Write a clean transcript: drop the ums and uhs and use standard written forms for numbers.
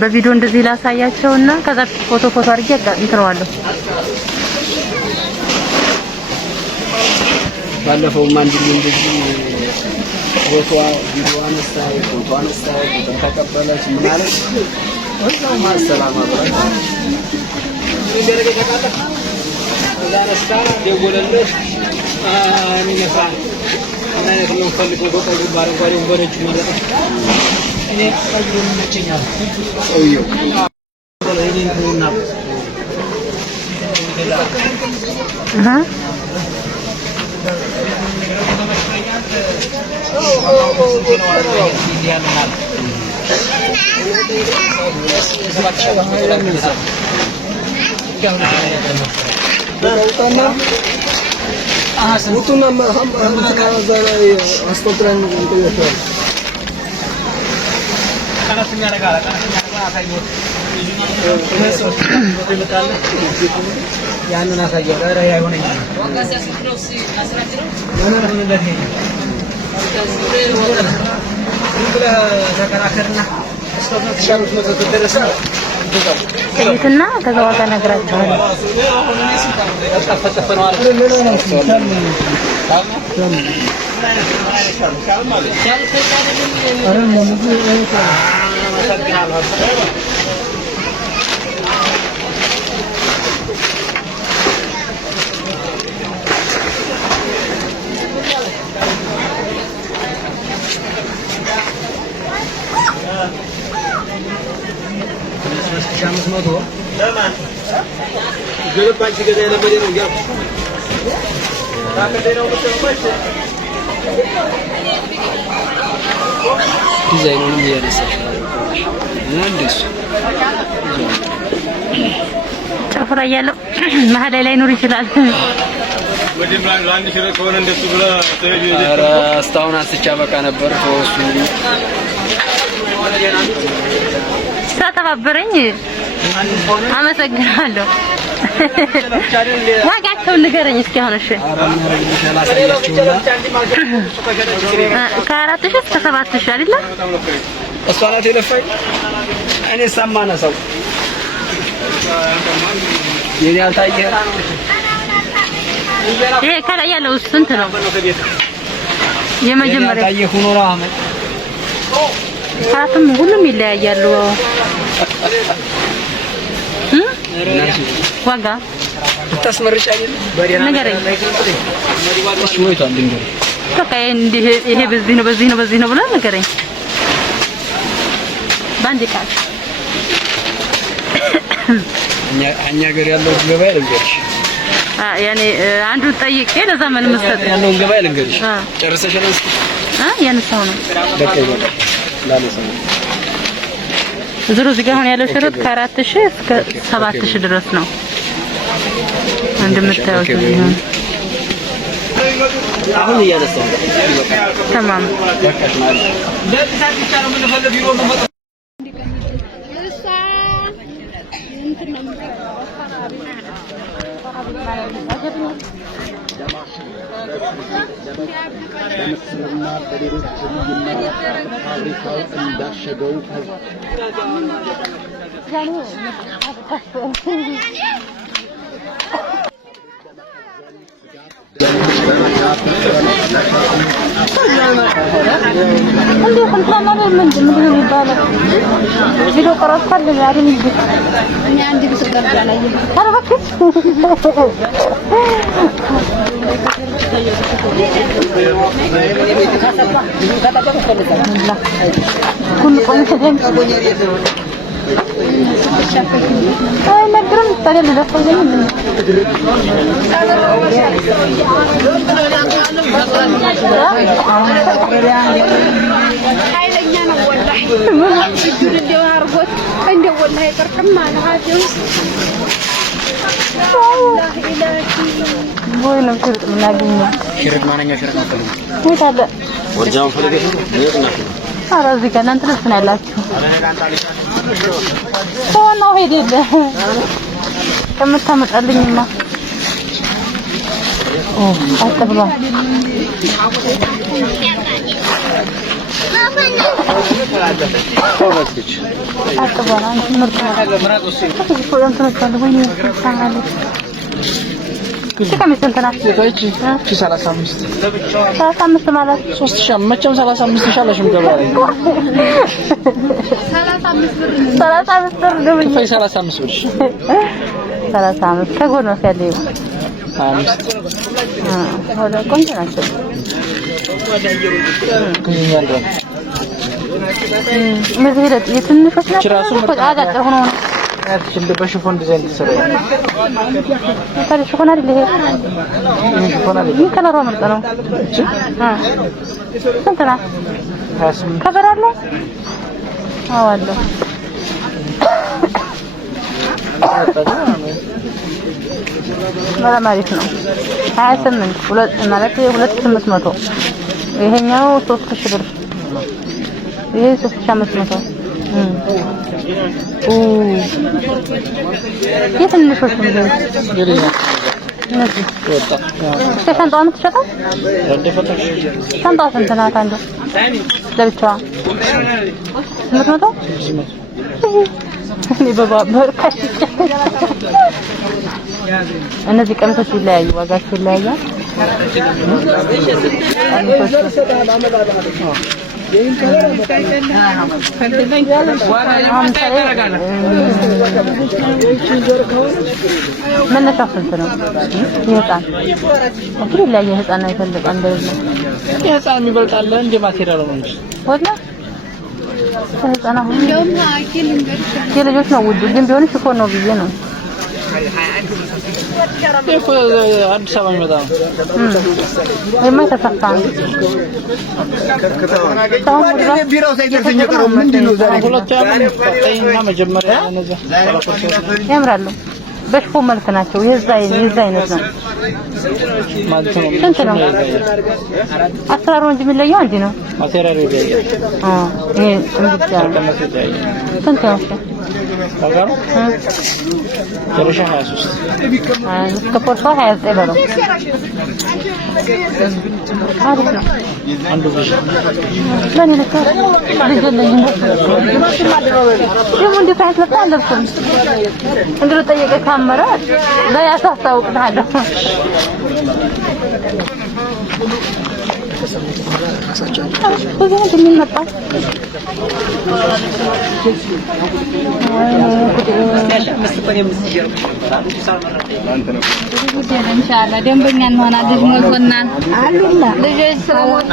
በቪዲዮ እንደዚህ ላሳያቸውና ከዛ ፎቶ አድርጌ እንትነዋለሁ። ባለፈው ማን እንደዚህ ፎቶ ቪዲዮ አነሳይ ፎቶ ተቀበለች ማለት ወጣው ማሰላም አብራኝ እንደረገ ተቃጣ ዛሬስታ ደወለልሽ እኔ ነፋ ማለት ነው ፈልገው በቀይ ባረንጓዴ ወንበሮች ማለት እኔ ቀይሩ ምንጭኛል ሰውዬው ወለኔና ያንን አሳየው ኧረ አይሆነኝ ተከራከርና እይትና ከዛ ዋጋ ነግራቸዋለሁ። ለማን ገለባጭ ገዛ የለበደ ነው ያው ታከደነው መጥተውሽ ዲዛይኑን ያለሰሽ እንደሱ ጨፍራ ያለው መሀል ላይ ኑር ይችላል። ወዲም ላንድ ሽረ ከሆነ እንደሱ ብላ ኧረ እስካሁን አስቻ በቃ ነበር ተወሱ ተባበረኝ። አመሰግናለሁ። ዋጋቸውን ንገረኝ እስኪ አሁን እሺ። ከ4000 እስከ 7000 አይደለ? እሷ ናት የለፋኝ እኔ ሰማና ሰው የኔ አልታየ ይሄ ከላይ ያለው ስንት ነው? የመጀመሪያ ታየ ሆኖ ነው አመት አራቱም ሁሉም ይለያያሉ። ዋጋ ተስመርጫ አይደል? በሪና ንገረኝ። እሺ ወይቷል ድንገር በቃ ይሄ በዚህ ነው ብላ ንገረኝ። ባንዴ ቃል እኛ ሀገር ያለው ገበያ ልንገርሽ። ያኔ አንዱ ጠይቄ ለዛ ምን መስጠት ያለው ገበያ ልንገርሽ። ጨርሰሽ ነው እስኪ ያነሳው ነው በቃ ይወጣ ላለሰው ዙሩ እዚህ ጋር አሁን ያለው ሽሮጥ ከ4000 እስከ 7000 ድረስ ነው እንደምታዩት ነው። አሁን እያነሳው ተማም በቃሽ ማለት ለጥሳት ብቻ ነው የምንፈልገው ቢሮ ነው መጣ እሷ እንትን ነው በምስልና በሌሎች ልዩና ፋብሪካው እንዳሸገው እንዴ ኮንትራማለ ምንድነው የሚባለው? ቪዲዮ ቀረጽኳል አይደል? እኔ አንድ ቢስ ቀርጫ ላይ አረባክስ ኩል ቆይ ተደም አይ ነግረም ታገል ለፈዘኝ ኃይለኛ ነው ወላሂ እጁን እንደው አርጎት እንደው ወላሂ ቅርቅም ማለት አዲስ ወይ ነው ሽርጥ ምናገኘው ሽርጥ ማንኛው ሽርጥ ነው ወይ ታለ ወርጃውን ፈልገሽ ነው ኧረ እዚህ ጋር እናንተ ደስ ነው ያላችሁ ነው ሄደለ ከምታመጣልኝማ አጥብሏል ኮበስች አጥባና ምርጥ እቺ 35 35 ማለት 3000 መቼም 35 ሻለሽም ገበያ 35 ብር ነው። 35 ብር 35 ከጎን ወሰደው 25 ወደ ቆንጆ ናቸው። እነዚህ የትንሾች ናቸው። አጫጭር ሆኖ ነው እንደ በሽፎን ዲዛይን ተሰራ ታዲያ ሽፎን አይደል ይሄ? ይሄ ከለሩ ምርጥ ነው። ስንት ነው? 28 ከበር አለው? አዎ አለው። በጣም አሪፍ ነው። 28 ሁለት ማለት 2800 ይሄኛው 3000 ብር ይሄ 3500 የትንሾች ነው እነዚህ ሻንጣው ነው ተሸጠው ሻንጣው ስንት ናት? አንዱ ለብቻዋ 800 እኔ በባበር እነዚህ ቀሚሶች ይለያዩ፣ ዋጋቸው ይለያያል። መነሻ ስንት ነው? የህፃን እንግዲህ ይለያየ። ህፃን አይፈልግ እንደዚህ የህፃን የሚበልጣል እንደ ማቴሪያል ነው እንጂ ወላ ህፃን አሁን እንደውም የልጆች ነው ውድ፣ ግን ቢሆን ሽፎን ነው ብዬ ነው። አዲስ አበባ የሚመጣ ነው የማይተፈታ ነው። ቢራው ሳይደርሰኝ የቀረው ምንድነው ዛሬ? ሁለቱና መጀመሪያ እነዛ ያምራሉ። በሽፎን መልክ ናቸው። የዛ አይነት ነው ማለት ነው። ስንት ነው? አስራሩ እንጂ የሚለየው አንድ ነው። ማቴሪያል ይለያል። ይሄ እንዴት ያለ ስንት ነው? ታጋሩ ደረሻ 23 ከፖርቷ 29 ነው። አሪፍ ነው። አንዱ ብቻ ለኔ ልክ ልጅልኝ ደግሞ እንዴት አይነት መጣ አለብኩም እንግዲህ ጠየቀ ካመረ ለያሳውቅልሃለሁ። ብዙ ምን መጣ ኢንሻአላህ ደንበኛ እንሆናለን። ሞልቶናል አሉላ ልጆች ስለሞቱ